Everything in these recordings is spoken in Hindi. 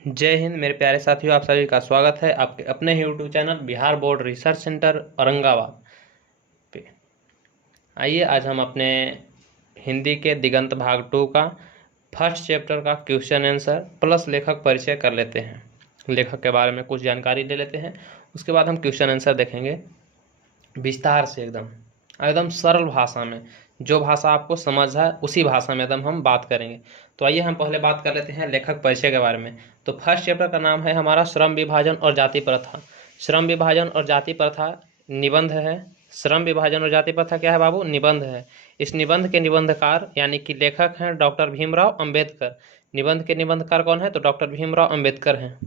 जय हिंद मेरे प्यारे साथियों, आप सभी का स्वागत है आपके अपने ही YouTube channel Bihar board research centre Aurangabad पे। आइए आज हम अपने हिंदी के दिगंत भाग 2 का फर्स्ट चैप्टर का क्वेश्चन आंसर प्लस लेखक परिचय कर लेते हैं। लेखक के बारे में कुछ जानकारी ले लेते हैं, उसके बाद हम क्वेश्चन आंसर देखेंगे विस्तार से, एकदम सरल भाषा में। जो भाषा आपको समझ है उसी भाषा में एकदम हम बात करेंगे। तो आइए हम पहले बात कर लेते हैं लेखक परिचय के बारे में। तो फर्स्ट चैप्टर का नाम है हमारा श्रम विभाजन और जाति प्रथा। श्रम विभाजन और जाति प्रथा निबंध है। श्रम विभाजन और जाति प्रथा क्या है बाबू? निबंध है। इस निबंध के निबंधकार यानी कि लेखक हैं डॉक्टर भीमराव अंबेडकर। निबंध के निबंधकार कौन है? तो डॉक्टर भीमराव अंबेडकर हैं।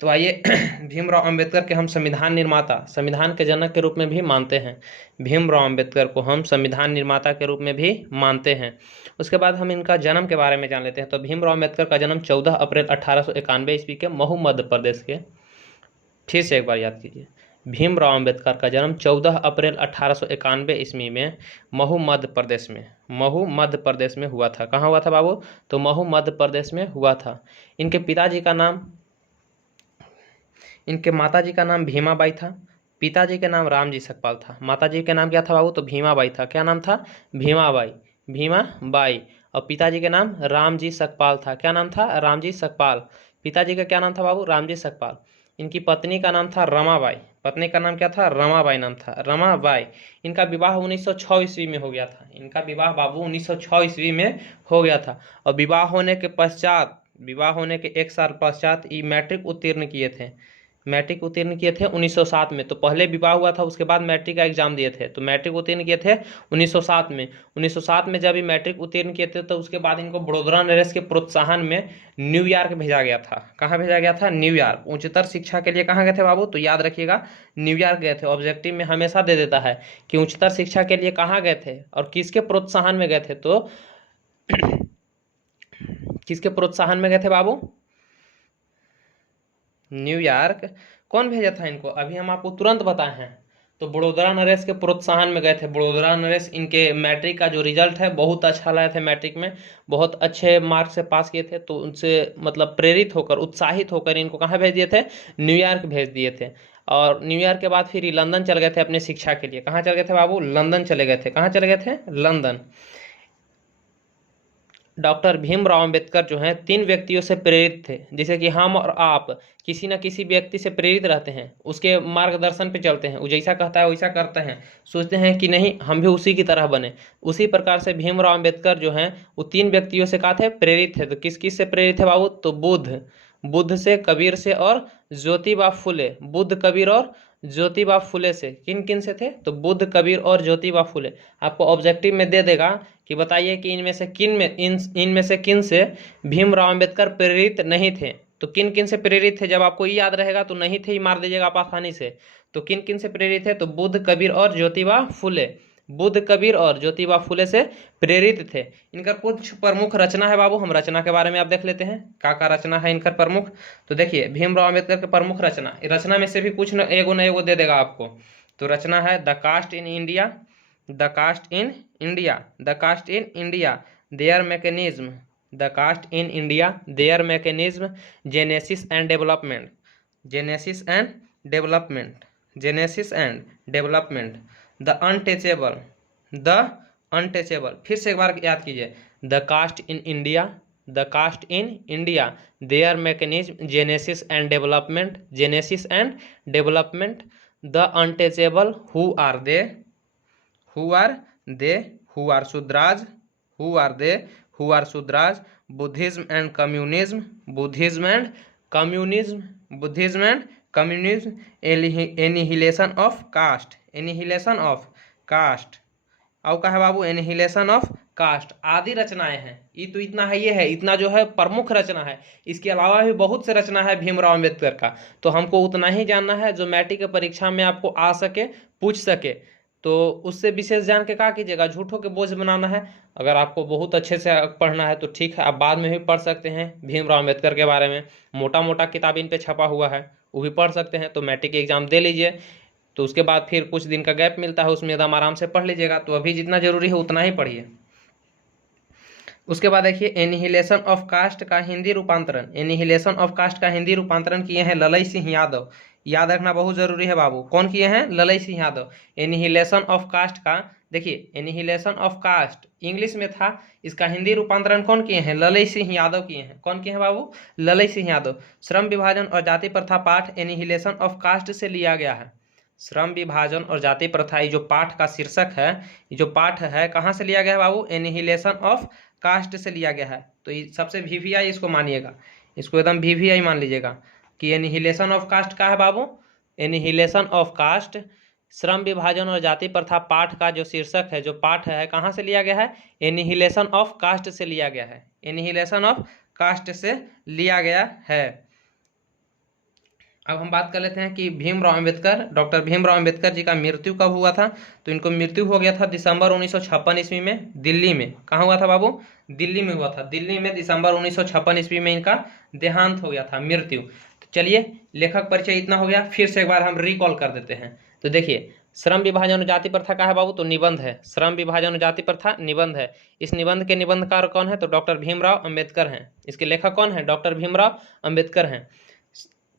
तो आइए भीमराव अंबेडकर के हम संविधान निर्माता, संविधान के जनक के रूप में भी मानते हैं। भीमराव अंबेडकर को हम संविधान निर्माता के रूप में भी मानते हैं। उसके बाद हम इनका जन्म के बारे में जान लेते हैं। तो भीमराव अंबेडकर का जन्म 14 अप्रैल 1891 ईस्वी के महू मध्य प्रदेश के, फिर से एक बार याद कीजिए, भीमराव अंबेडकर का जन्म 14 अप्रैल 1891 ईस्वी में महू मध्य प्रदेश में, महू मध्य प्रदेश में हुआ था। कहाँ हुआ था बाबू? तो महू मध्य प्रदेश में हुआ था। इनके पिताजी का नाम, इनके माताजी का नाम भीमाबाई था। पिताजी के नाम रामजी सकपाल था। माताजी के नाम क्या था बाबू? तो भीमाबाई था। क्या नाम था? भीमाबाई, भीमाबाई। और पिताजी के नाम रामजी सकपाल था। क्या नाम था? रामजी सकपाल। पिताजी का क्या नाम था बाबू? रामजी सकपाल। इनकी पत्नी का नाम था रमाबाई। पत्नी का नाम क्या था? रमाबाई नाम था, रमाबाई। इनका विवाह 1906 ईस्वी में हो गया था। इनका विवाह बाबू 1906 ईस्वी में हो गया था। और विवाह होने के पश्चात, विवाह होने के 1 साल पश्चात ये मैट्रिक उत्तीर्ण किए थे। मैट्रिक उत्तीर्ण किए थे 1907 में। तो पहले विवाह हुआ था, उसके बाद मैट्रिक का एग्जाम दिए थे। तो मैट्रिक उत्तीर्ण किए थे 1907 में। 1907 में जब ये मैट्रिक उत्तीर्ण किए थे तो उसके बाद इनको वडोदरा नरेश के प्रोत्साहन में न्यूयॉर्क भेजा गया था। कहाँ भेजा गया था? न्यूयॉर्क। उच्चतर शिक्षा के लिए कहाँ गए थे बाबू? तो याद रखिएगा, न्यूयॉर्क गए थे। ऑब्जेक्टिव में हमेशा दे देता है कि उच्चतर शिक्षा के लिए कहाँ गए थे और किसके प्रोत्साहन में गए थे। तो किसके प्रोत्साहन में गए थे बाबू? न्यूयॉर्क। कौन भेजा था इनको? अभी हम आपको तुरंत बताए हैं। तो वडोदरा नरेश के प्रोत्साहन में गए थे। वडोदरा नरेश इनके मैट्रिक का जो रिजल्ट है बहुत अच्छा लाए थे। मैट्रिक में बहुत अच्छे मार्क्स से पास किए थे। तो उनसे मतलब प्रेरित होकर, उत्साहित होकर इनको कहाँ भेज दिए थे? न्यूयॉर्क भेज दिए थे। और न्यूयॉर्क के बाद फिर ये लंदन चले गए थे अपने शिक्षा के लिए। कहाँ चले गए थे बाबू? लंदन चले गए थे। कहाँ चले गए थे? लंदन। डॉक्टर भीमराव अंबेडकर जो हैं 3 व्यक्तियों से प्रेरित थे। जैसे कि हम और आप किसी न किसी व्यक्ति से प्रेरित रहते हैं, उसके मार्गदर्शन पे चलते हैं, वो जैसा कहता है वैसा करते हैं, सोचते हैं कि नहीं हम भी उसी की तरह बने। उसी प्रकार से भीमराव अंबेडकर जो हैं वो 3 व्यक्तियों से कहा थे प्रेरित थे। तो किस किस से प्रेरित थे बाबू? तो बुद्ध, बुद्ध से, कबीर से और ज्योतिबा फुले। बुद्ध, कबीर और ज्योतिबा फुले से। किन किन से थे? तो बुद्ध, कबीर और ज्योतिबा फुले। आपको ऑब्जेक्टिव में दे देगा कि बताइए कि इनमें से किन में इनमें से किन से भीमराव अंबेडकर प्रेरित नहीं थे। तो किन किन से प्रेरित थे? जब आपको ये याद रहेगा तो नहीं थे ही मार दीजिएगा आप आसानी से। तो किन किन से प्रेरित थे? तो बुद्ध, कबीर और ज्योतिबा फुले। बुद्ध, कबीर और ज्योतिबा फुले से प्रेरित थे। इनका कुछ प्रमुख रचना है बाबू, हम रचना के बारे में आप देख लेते हैं का रचना है इनका प्रमुख। तो देखिए भीमराव अंबेडकर के प्रमुख रचना, रचना में से भी कुछ न एगो दे देगा आपको। तो रचना है the caste in India, the caste in India, the caste in India, their mechanism, the caste in India, their mechanism, genesis and development, genesis and development, genesis and development, the untouchable, the untouchable. फिर से एक बार याद कीजिए, the caste in India, the caste in India, their mechanism, genesis and development, genesis and development, the untouchable, who are they, who are they, who are Shudras, who are they, who are Shudras, Buddhism and communism, Buddhism and communism, Buddhism and communism, annihilation of caste, annihilation of caste. और का है बाबू? एनिहिलेशन ऑफ कास्ट आदि रचनाएं हैं। ये तो इतना है, ये है इतना जो है प्रमुख रचना है। इसके अलावा भी बहुत से रचना है भीमराव अंबेडकर का। तो हमको उतना ही जानना है जो मैट्रिक की परीक्षा में आपको आ सके, पूछ सके। तो उससे विशेष जान के क्या कीजिएगा, झूठों के बोझ बनाना है। अगर आपको बहुत अच्छे से पढ़ना है तो ठीक है, आप बाद में भी पढ़ सकते हैं भीमराव अंबेडकर के बारे में। मोटा मोटा किताब इन पे छपा हुआ है, वो भी पढ़ सकते हैं। तो मैट्रिक एग्जाम दे लीजिए, तो उसके बाद फिर कुछ दिन का गैप मिलता है, उसमें एकदम आराम से पढ़ लीजिएगा। तो अभी जितना जरूरी है उतना ही पढ़िए। उसके बाद देखिए एनिहिलेशन ऑफ कास्ट का हिंदी रूपांतरण, एनिहिलेशन ऑफ कास्ट का हिंदी रूपांतरण किए हैं ललई सिंह यादव। याद रखना बहुत जरूरी है बाबू, कौन किए हैं? Lalai Singh Yadav. Annihilation of caste का, देखिए एनिहिलेशन ऑफ कास्ट इंग्लिश में था, इसका हिंदी रूपांतरण कौन किए हैं? ललई सिंह यादव किए हैं। कौन किए हैं बाबू? ललई सिंह यादव। श्रम विभाजन और जाति प्रथा पाठ एनिहिलेशन ऑफ कास्ट से लिया गया है। श्रम विभाजन और जाति प्रथा, ये जो पाठ का शीर्षक है, ये जो पाठ है, कहाँ से लिया गया है बाबू? एनिहिलेशन ऑफ कास्ट से लिया गया है। तो ये सबसे वीवीआई इसको मानिएगा, इसको एकदम वीवीआई मान लीजिएगा कि एनिहिलेशन ऑफ कास्ट का है बाबू। एनिहिलेशन ऑफ कास्ट श्रम विभाजन और जाति प्रथा पाठ का जो शीर्षक है, जो पाठ है, कहाँ से लिया गया है? एनिहिलेशन ऑफ कास्ट से लिया गया है। एनिहिलेशन ऑफ कास्ट से लिया गया है। अब हम बात कर लेते हैं कि भीमराव अंबेडकर, डॉक्टर भीमराव अंबेडकर जी का मृत्यु कब हुआ था? तो इनको मृत्यु हो गया था दिसंबर 1956 ईस्वी में, दिल्ली में। कहाँ हुआ था बाबू? दिल्ली में हुआ था। दिल्ली में दिसंबर 1956 ईस्वी में इनका देहांत हो गया था, मृत्यु। तो चलिए, लेखक परिचय इतना हो गया, फिर से एक बार हम रिकॉल कर देते हैं। तो देखिए, श्रम विभाजन और जाति प्रथा का है बाबू? तो निबंध है। श्रम विभाजन और जाति प्रथा निबंध है। इस निबंध के निबंधकार कौन है? तो डॉक्टर भीमराव अंबेडकर हैं। इसके लेखक कौन है? डॉक्टर भीमराव अंबेडकर हैं।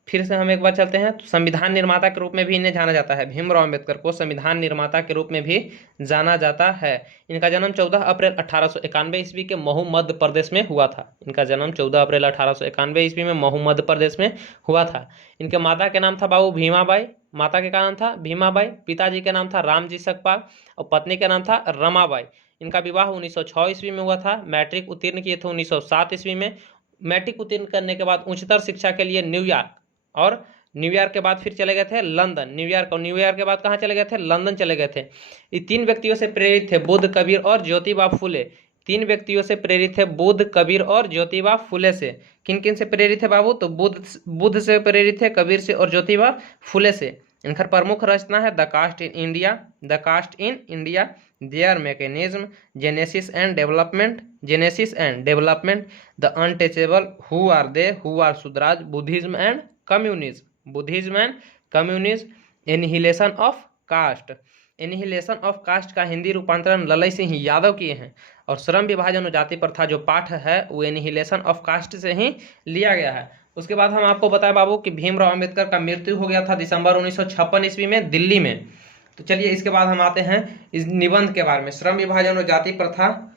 फिर से हम एक बार चलते हैं, तो संविधान निर्माता के रूप में भी इन्हें जाना जाता है। भीमराव अंबेडकर को संविधान निर्माता के रूप में भी जाना जाता है। इनका जन्म 14 अप्रैल 1891 ईस्वी के महू मध्य प्रदेश में हुआ था। इनका जन्म 14 अप्रैल 1891 ईस्वी में महू मध्य प्रदेश में हुआ था। इनके माता के नाम था बाबू भीमाबाई, माता के का नाम था भीमाबाई। पिताजी के नाम था रामजी सकपाल और पत्नी का नाम था रमाबाई। इनका विवाह 1906 ईस्वी में हुआ था। मैट्रिक उत्तीर्ण किए थे 1907 ईस्वी में। मैट्रिक उत्तीर्ण करने के बाद उच्चतर शिक्षा के लिए न्यूयॉर्क, और न्यूयॉर्क के बाद फिर चले गए थे लंदन। न्यूयॉर्क और न्यूयॉर्क के बाद कहाँ चले गए थे? लंदन चले गए थे। ये तीन व्यक्तियों से प्रेरित थे, बुद्ध, कबीर और ज्योतिबा फुले। तीन व्यक्तियों से प्रेरित थे, बुद्ध, कबीर और ज्योतिबा फुले से। किन किन से प्रेरित है बाबू? तो बुद्ध से प्रेरित है, कबीर से और ज्योतिबा फुले से। इनका प्रमुख रचना है the caste in India, the caste in India, their mechanism, genesis and development, genesis and development, the untouchable, who are they, who are Shudras, Buddhism and communism, Buddhism and communism, annihilation of caste. Annihilation of caste का हिंदी रूपांतरण ललई सिंह यादव किए हैं। और श्रम विभाजन और जाति प्रथा जो पाठ है वो एनिहिलेशन ऑफ कास्ट से ही लिया गया है। उसके बाद हम आपको बताएं बाबू कि भीमराव अंबेडकर का मृत्यु हो गया था दिसंबर 1956 ईस्वी में, दिल्ली में। तो चलिए, इसके बाद हम आते हैं इस निबंध के बारे में। श्रम विभाजन और जाति प्रथा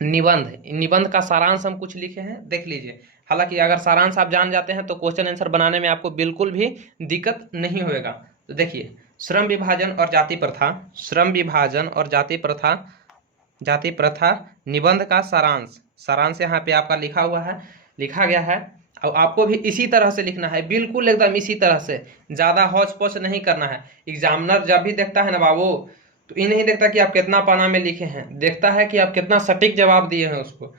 निबंध, निबंध का सारांश हम कुछ लिखे हैं, देख लीजिए। हालांकि अगर सारांश आप जान जाते हैं तो क्वेश्चन आंसर बनाने में आपको बिल्कुल भी दिक्कत नहीं होगा। तो देखिए, श्रम विभाजन और जाति प्रथा, श्रम विभाजन और जाति प्रथा, जाति प्रथा निबंध का सारांश, सारांश यहाँ पे आपका लिखा हुआ है, लिखा गया है। और आपको भी इसी तरह से लिखना है, बिल्कुल एकदम इसी तरह से, ज़्यादा हौच पौच नहीं करना है। एग्जामिनर जब भी देखता है ना बाबू, तो ये नहीं देखता कि आप कितना पन्ना में लिखे हैं, देखता है कि आप कितना सटीक जवाब दिए हैं उसको।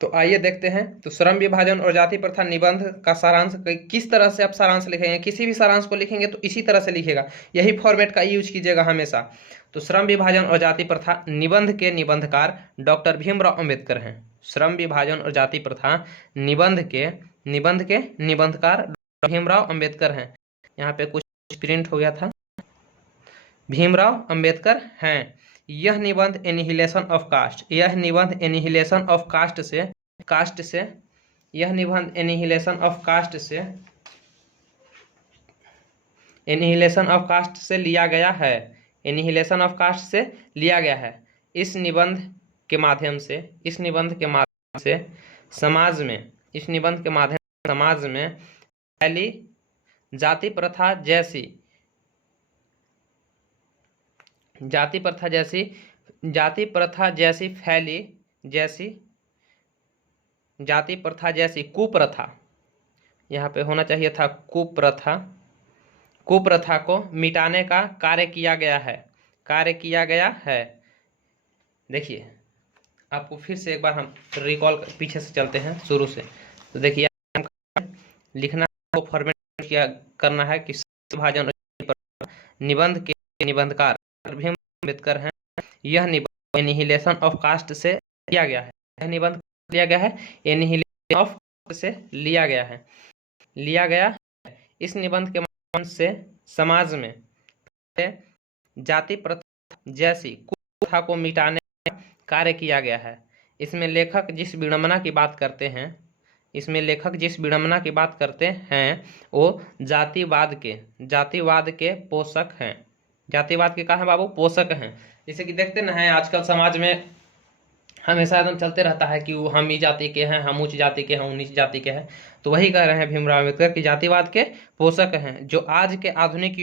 तो आइए देखते हैं। तो श्रम विभाजन और जाति प्रथा निबंध का सारांश किस तरह से आप सारांश लिखेंगे? किसी भी सारांश को लिखेंगे तो इसी तरह से लिखेगा, यही फॉर्मेट का यूज कीजिएगा हमेशा। तो श्रम विभाजन और जाति प्रथा निबंध के निबंधकार डॉक्टर भीमराव अंबेडकर हैं। श्रम विभाजन और जाति प्रथा निबंध के निबंधकार डॉक्टर भीमराव अंबेडकर हैं। यहाँ पे कुछ प्रिंट हो गया था, भीमराव अंबेडकर हैं। यह निबंध एनिहिलेशन ऑफ कास्ट, यह निबंध एनिहिलेशन ऑफ कास्ट से, यह निबंध एनिहिलेशन ऑफ कास्ट से, एनिहिलेशन ऑफ कास्ट से लिया गया है। एनिहिलेशन ऑफ कास्ट से लिया गया है। इस निबंध के माध्यम से, इस निबंध के माध्यम से समाज में, इस निबंध के माध्यम से समाज में फैली जाति प्रथा जैसी, जाति प्रथा जैसी फैली, जाति प्रथा जैसी कुप्रथा, यहाँ पे होना चाहिए था कुप्रथा, कुप्रथा को मिटाने का कार्य किया गया है। देखिए, आपको फिर से एक बार हम रिकॉल पीछे से चलते हैं शुरू से। तो देखिए, लिखना को फॉर्मेट किया करना है कि विभाजन निबंध के निबंधकार भीमराव अंबेडकर हैं। यह निबंध एनिहिलेशन ऑफ कास्ट से लिया गया है। यह निबंध लिया गया है, एनिहिलेशन ऑफ कास्ट से लिया गया है। इस निबंध के माध्यम से समाज में जाति प्रथा जैसी कुप्रथा को मिटाने का कार्य किया गया है। इसमें लेखक जिस विडंबना की बात करते हैं, इसमें लेखक जिस विडंबना की बात करते हैं वो जातिवाद के पोषक हैं। जातिवाद के कहा है बाबू? पोषक हैं। जैसे कि देखते ना है आजकल समाज में हमेशा एकदम चलते रहता है कि वो हम ही जाति के हैं, हम उच्च जाति के हैं, हम नीच जाति के हैं। तो वही कह रहे हैं भीमराव अम्बेडकर कि जातिवाद के पोषक हैं, जो आज के आधुनिक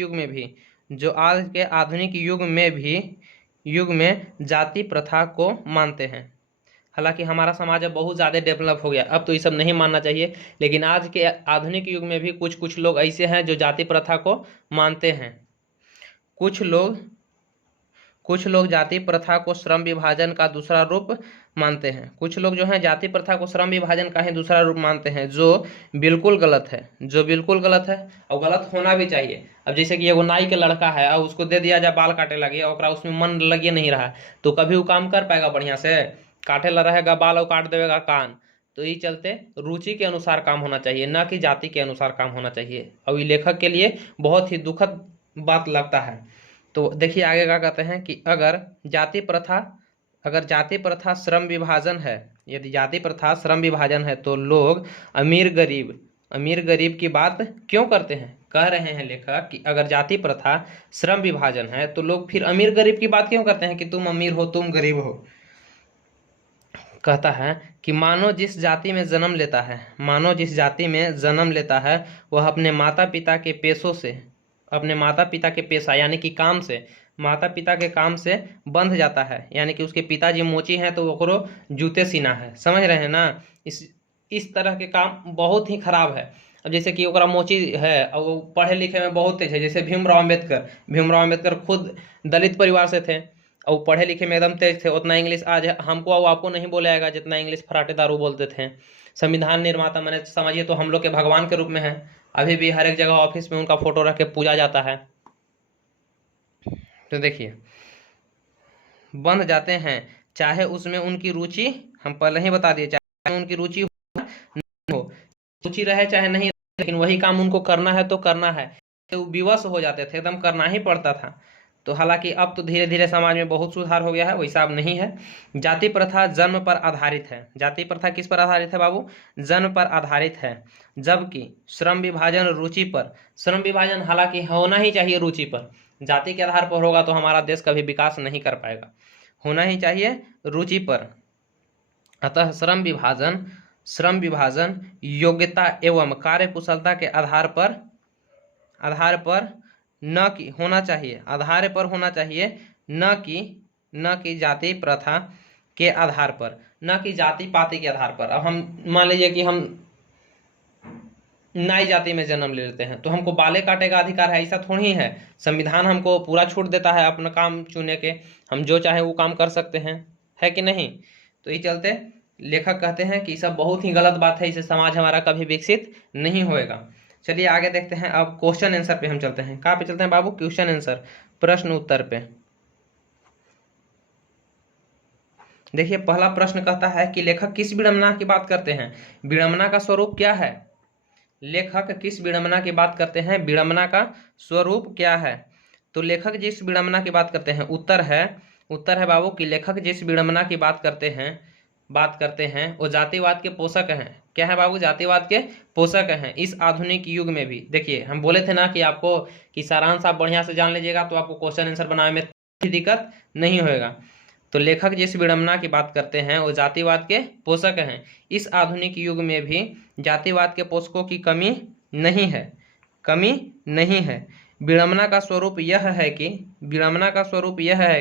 युग में जाति प्रथा को मानते हैं। हालांकि हमारा समाज अब बहुत ज़्यादा डेवलप हो गया, अब तो ये सब नहीं मानना चाहिए, लेकिन आज के आधुनिक युग में भी कुछ कुछ लोग ऐसे हैं जो जाति प्रथा को मानते हैं। कुछ लोग जाति प्रथा को श्रम विभाजन का दूसरा रूप मानते हैं। कुछ लोग जो हैं जाति प्रथा को श्रम विभाजन का ही दूसरा रूप मानते हैं, जो बिल्कुल गलत है और गलत होना भी चाहिए। अब जैसे कि एगो नाई के लड़का है और उसको दे दिया जाए बाल काटे लगे और उसमें मन लगे नहीं रहा, तो कभी वो काम कर पाएगा बढ़िया से? काटे ला रहेगा बाल और काट देगा कान। तो ये चलते रुचि के अनुसार काम होना चाहिए, न कि जाति के अनुसार काम होना चाहिए। और ये लेखक के लिए बहुत ही दुखद बात लगता है। तो देखिए आगे क्या कहते हैं कि अगर जाति प्रथा श्रम विभाजन है, यदि जाति प्रथा श्रम विभाजन है तो लोग अमीर गरीब की बात क्यों करते हैं? कह रहे हैं लेखक कि अगर जाति प्रथा श्रम विभाजन है तो लोग फिर अमीर गरीब की बात क्यों करते हैं कि तुम अमीर हो तुम गरीब हो। कहता है कि मानव जिस जाति में जन्म लेता है वह अपने माता पिता के पेशा यानी कि माता पिता के काम से बंध जाता है। यानी कि उसके पिताजी मोची हैं तो वो जूते सीना है, समझ रहे हैं ना? इस तरह के काम बहुत ही खराब है। अब जैसे कि ओकरा मोची है और वो पढ़े लिखे में बहुत तेज है, जैसे भीमराव अम्बेडकर खुद दलित परिवार से थे और पढ़े लिखे में एकदम तेज थे। उतना इंग्लिश आज हमको और आपको नहीं बोले आएगा जितना इंग्लिश फराटे दारू बोलते थे। संविधान निर्माता मैंने समझिए तो हम लोग के भगवान के रूप में है। अभी भी हर एक जगह ऑफिस में उनका फोटो रख के पूजा जाता है। तो देखिए बंध जाते हैं, चाहे उसमें उनकी रुचि, हम पहले ही बता दिए, चाहे उनकी रुचि हो, रुचि रहे चाहे नहीं, लेकिन वही काम उनको करना है तो करना है। तो विवश हो जाते थे, एकदम करना ही पड़ता था। तो हालांकि अब तो धीरे धीरे समाज में बहुत सुधार हो गया है, वैसा अब नहीं है। जाति प्रथा जन्म पर आधारित है। जाति प्रथा किस पर आधारित है बाबू? जन्म पर आधारित है। जबकि श्रम विभाजन हालांकि होना ही चाहिए रुचि पर। जाति के आधार पर होगा तो हमारा देश कभी विकास नहीं कर पाएगा, होना ही चाहिए रुचि पर। अतः श्रम विभाजन योग्यता एवं कार्य कुशलता के आधार पर न कि होना चाहिए, आधार पर होना चाहिए, न कि जाति प्रथा के आधार पर, न कि जाति पाति के आधार पर। अब हम मान लीजिए कि हम नाई जाति में जन्म ले लेते हैं तो हमको बाले काटे का अधिकार है? ऐसा थोड़ी है। संविधान हमको पूरा छूट देता है अपना काम चुने के, हम जो चाहे वो काम कर सकते हैं, है कि नहीं? तो ये चलते लेखक कहते हैं कि सब बहुत ही गलत बात है, इससे समाज हमारा कभी विकसित नहीं होएगा। चलिए आगे देखते हैं। अब क्वेश्चन आंसर पे हम चलते हैं। कहाँ पे चलते हैं बाबू? क्वेश्चन आंसर, प्रश्न उत्तर पे। देखिए पहला प्रश्न कहता है कि लेखक किस विडंबना की बात करते हैं? विडंबना का स्वरूप क्या है? लेखक किस विडंबना की बात करते हैं? विडंबना का स्वरूप क्या है? तो लेखक जिस विडंबना की बात करते हैं, उत्तर है बाबू कि लेखक जिस विडंबना की बात करते हैं वो जातिवाद के पोषक हैं। क्या है बाबू? जातिवाद के पोषक हैं इस आधुनिक युग में भी। देखिए हम बोले थे ना कि आपको कि सारांश आप बढ़िया से जान लीजिएगा तो आपको क्वेश्चन आंसर बनाने में दिक्कत नहीं होएगा। तो लेखक जिस विडंबना की बात करते हैं वो जातिवाद के पोषक हैं। इस आधुनिक युग में भी जातिवाद के पोषकों की कमी नहीं है। विडंबना का स्वरूप यह है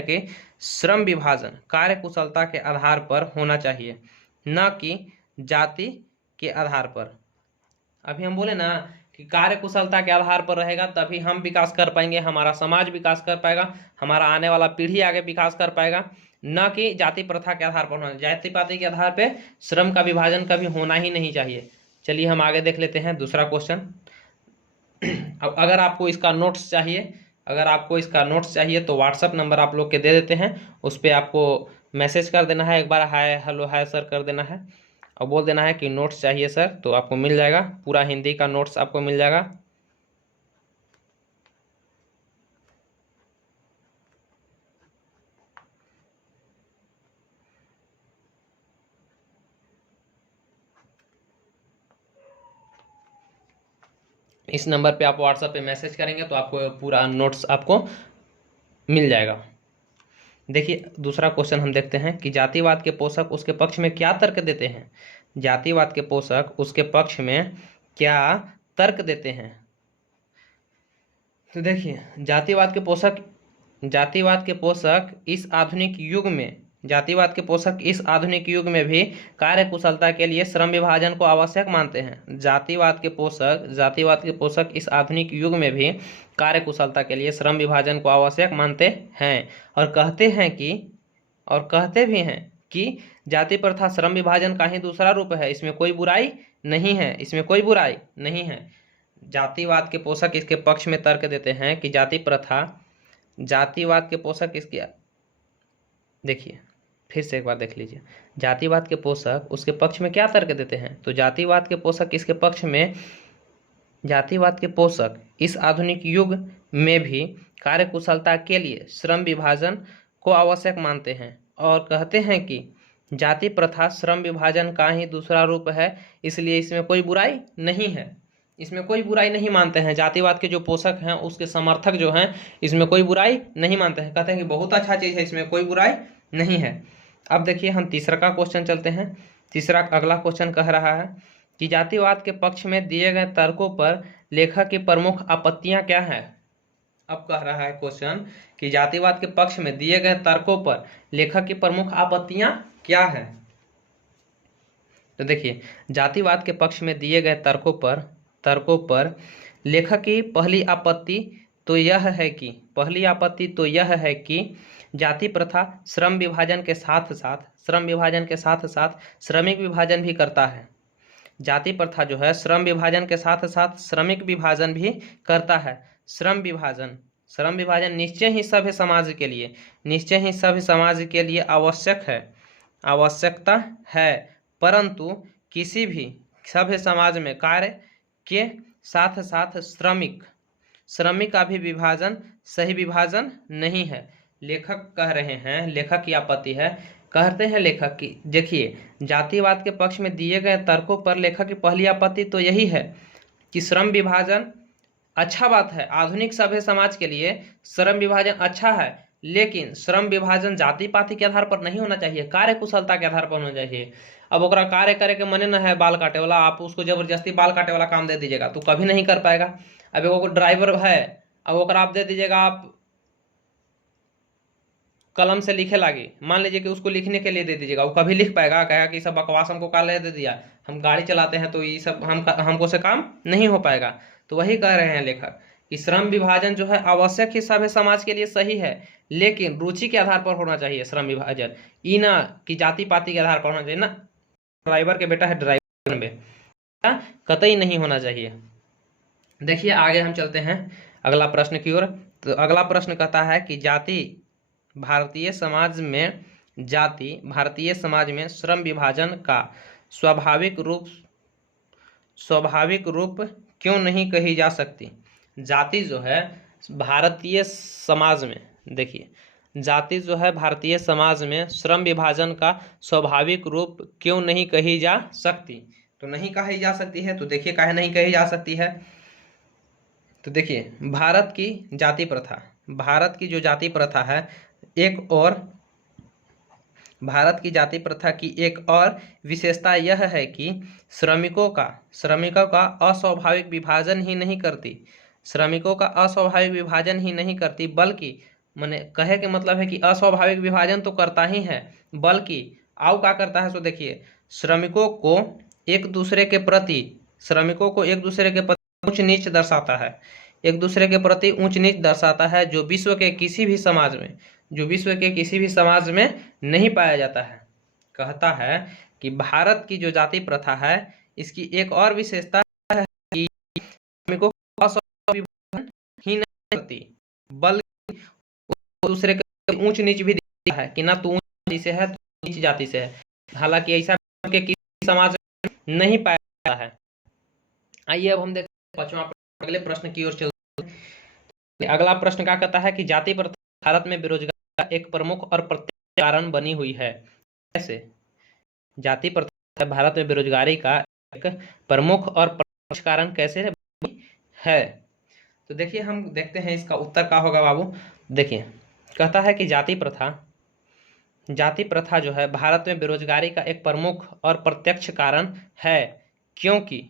कि श्रम विभाजन कार्य कुशलता के आधार पर होना चाहिए, न कि जाति के आधार पर। अभी हम बोले ना कि कार्य कुशलता के आधार पर रहेगा तभी हम विकास कर पाएंगे, हमारा समाज विकास कर पाएगा, हमारा आने वाला पीढ़ी आगे विकास कर पाएगा, न कि जाति प्रथा के आधार पर होना। जाति पाति के आधार पर श्रम का विभाजन कभी होना ही नहीं चाहिए। चलिए हम आगे देख लेते हैं दूसरा क्वेश्चन। अब अगर आपको इसका नोट्स चाहिए तो व्हाट्सअप नंबर आप लोग के दे देते हैं, उस पर आपको मैसेज कर देना है, एक बार हाय हेलो हाय सर कर देना है और बोल देना है कि नोट्स चाहिए सर, तो आपको मिल जाएगा। पूरा हिंदी का नोट्स आपको मिल जाएगा। इस नंबर पे आप व्हाट्सएप पे मैसेज करेंगे तो आपको पूरा नोट्स आपको मिल जाएगा। देखिए दूसरा क्वेश्चन हम देखते हैं कि जातिवाद के पोषक उसके पक्ष में क्या तर्क देते हैं। जातिवाद के पोषक उसके पक्ष में क्या तर्क देते हैं। तो देखिए जातिवाद के पोषक इस आधुनिक युग में भी कार्य कुशलता के लिए श्रम विभाजन को आवश्यक मानते हैं। जातिवाद के पोषक इस आधुनिक युग में भी कार्य कुशलता के लिए श्रम विभाजन को आवश्यक मानते हैं और कहते भी हैं कि जाति प्रथा श्रम विभाजन का ही दूसरा रूप है, इसमें कोई बुराई नहीं है। जातिवाद के पोषक इसके पक्ष में तर्क देते हैं कि जातिवाद के पोषक इसके, देखिए फिर से एक बार देख लीजिए, जातिवाद के पोषक उसके पक्ष में क्या तर्क देते हैं। तो जातिवाद के पोषक इस आधुनिक युग में भी कार्य कुशलता के लिए श्रम विभाजन को आवश्यक मानते हैं और कहते हैं कि जाति प्रथा श्रम विभाजन का ही दूसरा रूप है, इसलिए इसमें कोई बुराई नहीं मानते हैं। जातिवाद के जो पोषक हैं उसके समर्थक जो हैं इसमें कोई बुराई नहीं मानते हैं, कहते हैं कि बहुत अच्छा चीज़ है, इसमें कोई बुराई नहीं है। अब देखिए हम तीसरा का क्वेश्चन चलते हैं। अगला क्वेश्चन कह रहा है कि जातिवाद के पक्ष में दिए गए तर्कों पर लेखक की प्रमुख आपत्तियां क्या हैं। अब कह रहा है क्वेश्चन कि जातिवाद के पक्ष में दिए गए तर्कों पर लेखक की प्रमुख आपत्तियां क्या है। तो देखिए जातिवाद के पक्ष में दिए गए तर्कों पर लेखक की पहली आपत्ति तो यह है कि जाति प्रथा श्रम विभाजन के साथ साथ श्रमिक विभाजन भी करता है। जाति प्रथा जो है श्रम विभाजन के साथ साथ श्रमिक विभाजन भी करता है। श्रम विभाजन निश्चय ही सभ्य समाज के लिए आवश्यकता है, परंतु किसी भी सभ्य समाज में कार्य के साथ साथ श्रमिक का भी विभाजन सही विभाजन नहीं है। लेखक की आपत्ति है, कहते हैं लेखक की, देखिए जातिवाद के पक्ष में दिए गए तर्कों पर लेखक की पहली आपत्ति तो यही है कि श्रम विभाजन अच्छा बात है, आधुनिक सभ्य समाज के लिए श्रम विभाजन अच्छा है, लेकिन श्रम विभाजन जाति पाति के आधार पर नहीं होना चाहिए, कार्य कुशलता के आधार पर होना चाहिए। अब ओकरा कार्य करे के मने न है बाल काटे वाला, आप उसको जबरदस्ती बाल काटे वाला काम दे दीजिएगा तो कभी नहीं कर पाएगा। अब एगो ड्राइवर है, अब ओकरा आप दे दीजिएगा, आप कलम से लिखे लागे, मान लीजिए कि उसको लिखने के लिए दे दीजिएगा, वो कभी लिख पाएगा? कहेगा कि सब बकवास हमको काले दे दिया, हम गाड़ी चलाते हैं तो ये सब हमको से काम नहीं हो पाएगा। तो वही कह रहे हैं लेखक कि श्रम विभाजन जो है आवश्यक ही सभ्य समाज के लिए सही है, लेकिन रुचि के आधार पर होना चाहिए श्रम विभाजन, ई ना कि जाति पाति के आधार पर होना चाहिए ना। ड्राइवर के बेटा है ड्राइवर में कतई नहीं होना चाहिए। देखिए आगे हम चलते हैं अगला प्रश्न की ओर। तो अगला प्रश्न कहता है कि भारतीय समाज में श्रम विभाजन का स्वाभाविक रूप क्यों नहीं कही जा सकती। जाति जो है भारतीय समाज में, देखिए जाति जो है भारतीय समाज में श्रम विभाजन का स्वाभाविक रूप क्यों नहीं कही जा सकती। तो नहीं कही जा सकती है, तो देखिए काहे नहीं कही जा सकती है। तो देखिए भारत की जो जाति प्रथा है भारत की जाति प्रथा की एक और विशेषता यह है कि श्रमिकों का अस्वाभाविक विभाजन ही नहीं करती, बल्कि माने कहे के मतलब है कि अस्वाभाविक विभाजन तो करता ही है, बल्कि आओ क्या करता है। तो देखिए श्रमिकों को एक दूसरे के प्रति ऊंच नीच दर्शाता है, जो विश्व के किसी भी समाज में नहीं पाया जाता है। कहता है कि भारत की जो जाति प्रथा है इसकी एक और विशेषता है कि श्रमिकों को विभाजन ही नहीं करती, बल्कि दूसरे के ऊंच नीच भी दिखता है कि ना तू ऊंच जाति से है, तू नीच जाति से है। हालांकि ऐसा के किसी समाज में नहीं पाया जाता है। आइए अब हम देखते हैं अगले प्रश्न की ओर चलते हैं। अगला प्रश्न क्या कहता है कि जाति प्रथा भारत में बेरोजगारी का एक प्रमुख और प्रत्यक्ष कारण बनी हुई है। कैसे? जाति प्रथा भारत में बेरोजगारी का एक प्रमुख और प्रत्यक्ष कारण कैसे बनी है। तो देखिए हम देखते हैं इसका उत्तर क्या होगा बाबू। देखिए कहता है कि जाति प्रथा जो है भारत में बेरोजगारी का एक प्रमुख और प्रत्यक्ष कारण है, क्योंकि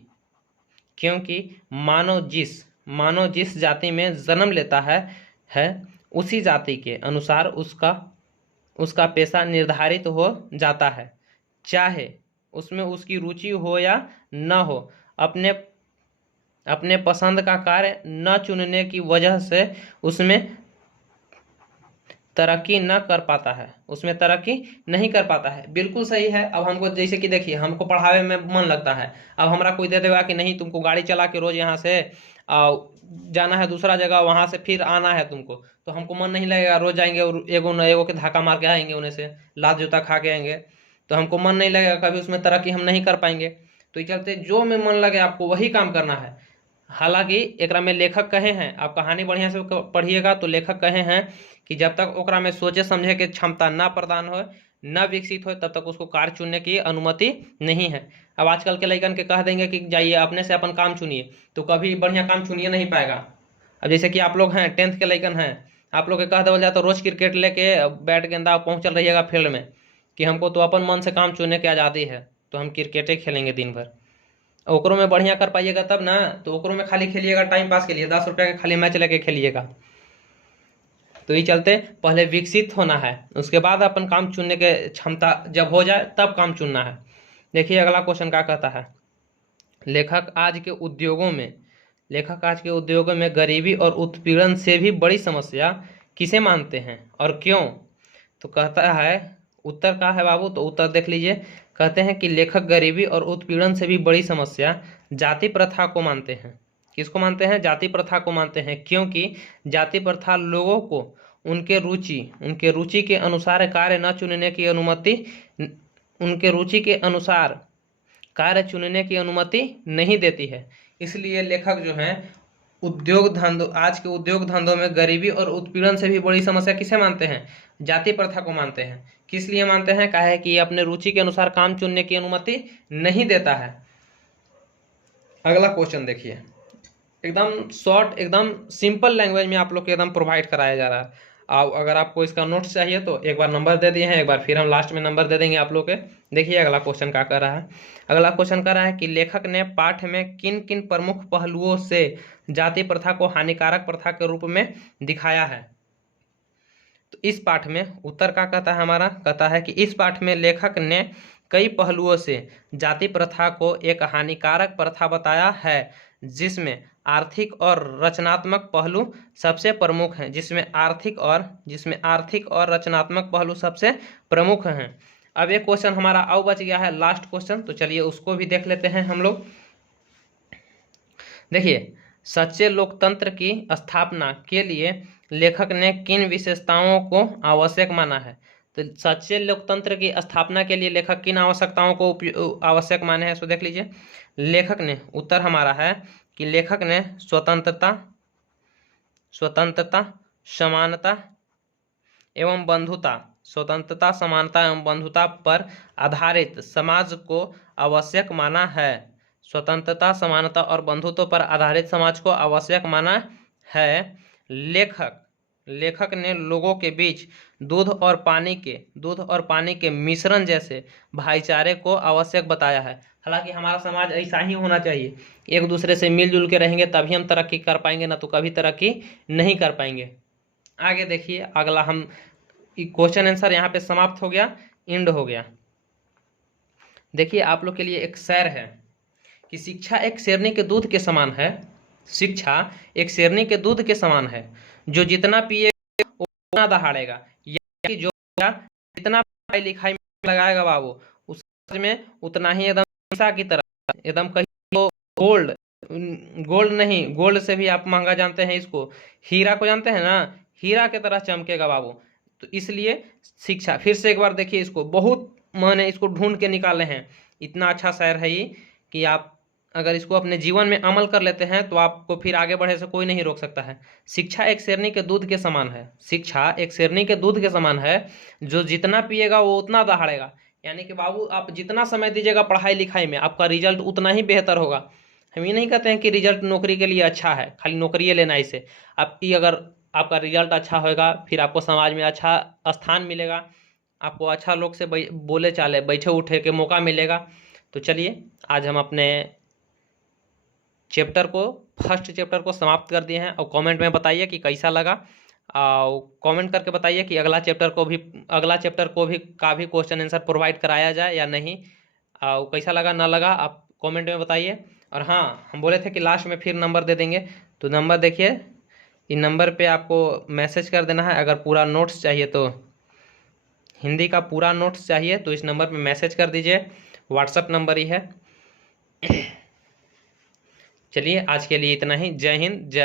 क्योंकि मानव जिस जाति में जन्म लेता है उसी जाति के अनुसार उसका पेशा निर्धारित हो जाता है, चाहे उसमें उसकी रुचि हो या न हो। अपने पसंद का कार्य न चुनने की वजह से उसमें तरक्की न कर पाता है, उसमें तरक्की नहीं कर पाता है। बिल्कुल सही है। अब हमको जैसे कि देखिए हमको पढ़ावे में मन लगता है, अब हमारा कोई दे देगा कि नहीं तुमको गाड़ी चला के रोज यहाँ से जाना है दूसरा जगह, वहां से फिर आना है तुमको, तो हमको मन नहीं लगेगा। रोज जाएंगे और एगो न एगो के धक्का मार के आएंगे, उन्हें से लात जूता खा के आएंगे, तो हमको मन नहीं लगेगा, कभी उसमें तरक्की हम नहीं कर पाएंगे। तो ये चलते जो में मन लगे आपको वही काम करना है। हालांकि एकरा में लेखक कहे हैं, आप कहानी बढ़िया से पढ़िएगा तो लेखक कहे हैं कि जब तक ओकरा में सोचे समझे के क्षमता न प्रदान हो, न विकसित हो, तब तक उसको कार्य चुनने की अनुमति नहीं है। अब आजकल के लड़कन के कह देंगे कि जाइए अपने से अपन काम चुनिए, तो कभी बढ़िया काम चुनिए नहीं पाएगा। अब जैसे कि आप लोग हैं 10th के लड़कन हैं, आप लोग के कह देवल जाए तो रोज क्रिकेट लेके बैट गेंदा पहुंचल रहिएगा फील्ड में कि हमको तो अपन मन से काम चुनने की आज़ादी है, तो हम क्रिकेटे खेलेंगे दिन भर। ओकरों में बढ़िया कर पाइएगा तब ना, तो ओकरों में खाली खेलिएगा टाइम पास के लिए, 10 रुपये का खाली मैच लेके खेलिएगा। तो ये चलते पहले विकसित होना है, उसके बाद अपन काम चुनने के क्षमता जब हो जाए तब काम चुनना है। देखिए अगला क्वेश्चन क्या कहता है। लेखक आज के उद्योगों में गरीबी और उत्पीड़न से भी बड़ी समस्या किसे मानते हैं और क्यों। तो कहता है उत्तर क्या है बाबू, तो उत्तर देख लीजिए। कहते हैं कि लेखक गरीबी और उत्पीड़न से भी बड़ी समस्या जाति प्रथा को मानते हैं। किसको मानते हैं? जाति प्रथा को मानते हैं, क्योंकि जाति प्रथा लोगों को उनके रुचि के अनुसार कार्य न चुनने की अनुमति उनके रुचि के अनुसार कार्य चुनने की अनुमति नहीं देती है। इसलिए लेखक जो हैं आज के उद्योग धंधों में गरीबी और उत्पीड़न से भी बड़ी समस्या किसे मानते हैं? जाति प्रथा को मानते हैं। किस लिए मानते हैं? कहा है कि ये अपने रुचि के अनुसार काम चुनने की अनुमति नहीं देता है। अगला क्वेश्चन देखिए, एकदम शॉर्ट एकदम सिंपल लैंग्वेज में आप लोग को एकदम प्रोवाइड कराया जा रहा है। अगर आपको इसका नोट्स चाहिए तो एक बार नंबर दे दिए हैं, एक बार फिर हम लास्ट में नंबर दे देंगे आप लोग के। देखिए अगला क्वेश्चन क्या कर रहा है। अगला क्वेश्चन कर रहा है कि लेखक ने पाठ में किन किन प्रमुख पहलुओं से जाति प्रथा को हानिकारक प्रथा के रूप में दिखाया है। तो इस पाठ में उत्तर क्या कहता है हमारा, कहता है कि इस पाठ में लेखक ने कई पहलुओं से जाति प्रथा को एक हानिकारक प्रथा बताया है, जिसमें आर्थिक और रचनात्मक पहलू सबसे प्रमुख हैं। जिसमें आर्थिक और रचनात्मक पहलू सबसे प्रमुख हैं। अब एक क्वेश्चन हमारा और बच गया है, लास्ट क्वेश्चन, तो चलिए उसको भी देख लेते हैं हम लोग। देखिए सच्चे लोकतंत्र की स्थापना के लिए लेखक ने किन विशेषताओं को आवश्यक माना है। तो सच्चे लोकतंत्र की स्थापना के लिए लेखक किन आवश्यकताओं को आवश्यक माने हैं, सो देख लीजिए। लेखक ने, उत्तर हमारा है कि लेखक ने स्वतंत्रता समानता एवं बंधुता पर आधारित समाज को आवश्यक माना है। स्वतंत्रता, समानता और बंधुत्व पर आधारित समाज को आवश्यक माना है। लेखक ने लोगों के बीच दूध और पानी के मिश्रण जैसे भाईचारे को आवश्यक बताया है। हालांकि हमारा समाज ऐसा ही होना चाहिए, एक दूसरे से मिलजुल के रहेंगे तभी हम तरक्की कर पाएंगे, ना तो कभी तरक्की नहीं कर पाएंगे। आगे देखिए अगला, हम क्वेश्चन आंसर यहाँ पे समाप्त हो गया, एंड हो गया। देखिए आप लोग के लिए एक शेर है कि शिक्षा एक शेरनी के दूध के समान है। शिक्षा एक शेरनी के दूध के समान है, जो जितना पिएगा उतना दहाड़ेगा। यानी जो जितना पढ़ाई लिखाई में लगाएगा बाबू, उस में उतना ही एकदम पैसा की तरह, एकदम कहीं गोल्ड नहीं, गोल्ड से भी आप महंगा जानते हैं इसको, हीरा को जानते हैं ना, हीरा की तरह चमकेगा बाबू। तो इसलिए शिक्षा, फिर से एक बार देखिए इसको, बहुत मैंने इसको ढूंढ के निकाले हैं। इतना अच्छा शेर है ये कि आप अगर इसको अपने जीवन में अमल कर लेते हैं तो आपको फिर आगे बढ़ने से कोई नहीं रोक सकता है। शिक्षा एक शेरनी के दूध के समान है। शिक्षा एक शेरनी के दूध के समान है, जो जितना पिएगा वो उतना दहाड़ेगा। यानी कि बाबू आप जितना समय दीजिएगा पढ़ाई लिखाई में, आपका रिजल्ट उतना ही बेहतर होगा। हम ये नहीं कहते हैं कि रिजल्ट नौकरी के लिए अच्छा है, खाली नौकरी लेना इसे। आपकी अगर आपका रिजल्ट अच्छा होगा, फिर आपको समाज में अच्छा स्थान मिलेगा, आपको अच्छा लोग से बोले चाले बैठे उठे के मौका मिलेगा। तो चलिए आज हम अपने फर्स्ट चैप्टर को समाप्त कर दिए हैं। और कमेंट में बताइए कि कैसा लगा, और कमेंट करके बताइए कि अगला चैप्टर को भी क्वेश्चन आंसर प्रोवाइड कराया जाए या नहीं, और कैसा लगा ना लगा आप कमेंट में बताइए। और हाँ, हम बोले थे कि लास्ट में फिर नंबर दे देंगे, तो नंबर देखिए, इन नंबर पे आपको मैसेज कर देना है। अगर पूरा नोट्स चाहिए, तो हिंदी का पूरा नोट्स चाहिए तो इस नंबर पे मैसेज कर दीजिए, व्हाट्सअप नंबर ही है। चलिए आज के लिए इतना ही। जय हिंद, जय